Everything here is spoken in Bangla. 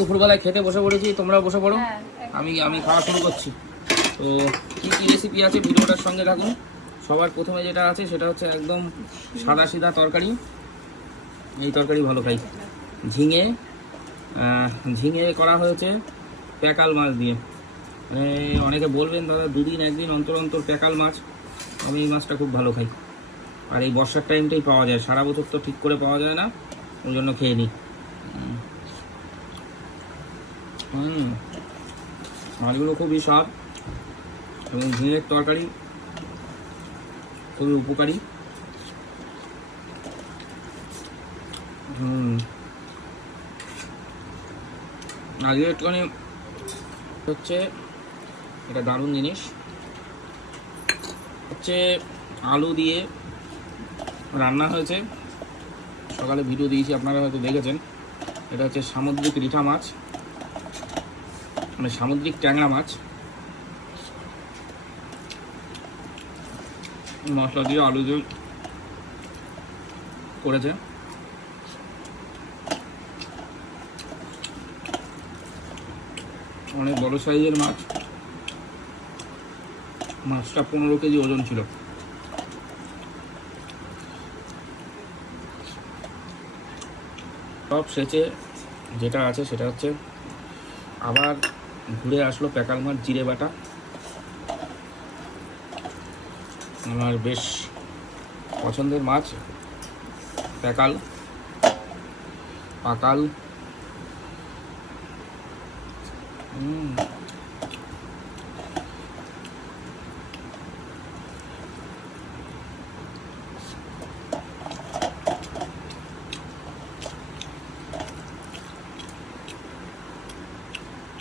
দুপুরবেলায় খেতে বসে পড়েছি, তোমরাও বসে পড়ো। আমি খাওয়া শুরু করছি। তো কী কী রেসিপি আছে ভিডিওটার সঙ্গে থাকুন। সবার প্রথমে যেটা আছে সেটা হচ্ছে একদম সাদা সিধা তরকারি। এই তরকারি ভালো খাই। ঝিঙে করা হয়েছে প্যাকাল মাছ দিয়ে। অনেকে বলবেন দাদা দুদিন একদিন অন্তর অন্তর প্যাকাল মাছ, আমি এই মাছটা খুব ভালো খাই। আর এই বর্ষার টাইমটাই পাওয়া যায়, সারা বছর তো ঠিক করে পাওয়া যায় না, ওই জন্য খেয়ে নিই। মাছগুলো খুবই স্বাদ এবং ঝিঙের তরকারি খুবই উপকারী। আজকে একটুখানি হচ্ছে এটা দারুণ জিনিস হচ্ছে, আলু দিয়ে রান্না হয়েছে। সকালে ভিডিও দিয়েছি, আপনারা হয়তো দেখেছেন। এটা হচ্ছে সামুদ্রিক রিঠা মাছ, মানে সামুদ্রিক ট্যাংরা মাছ। মশলা দিয়ে আলু দিয়ে করেছে। অনেক বড় সাইজের মাছ, মাছটা 15 কেজি ওজন ছিল। সব শেষে যেটা আছে সেটা হচ্ছে আবার ঘুরে আসলো প্যাকাল মাছ জিরে বাটা। আমার বেশ পছন্দের মাছ প্যাকাল, পাকাল।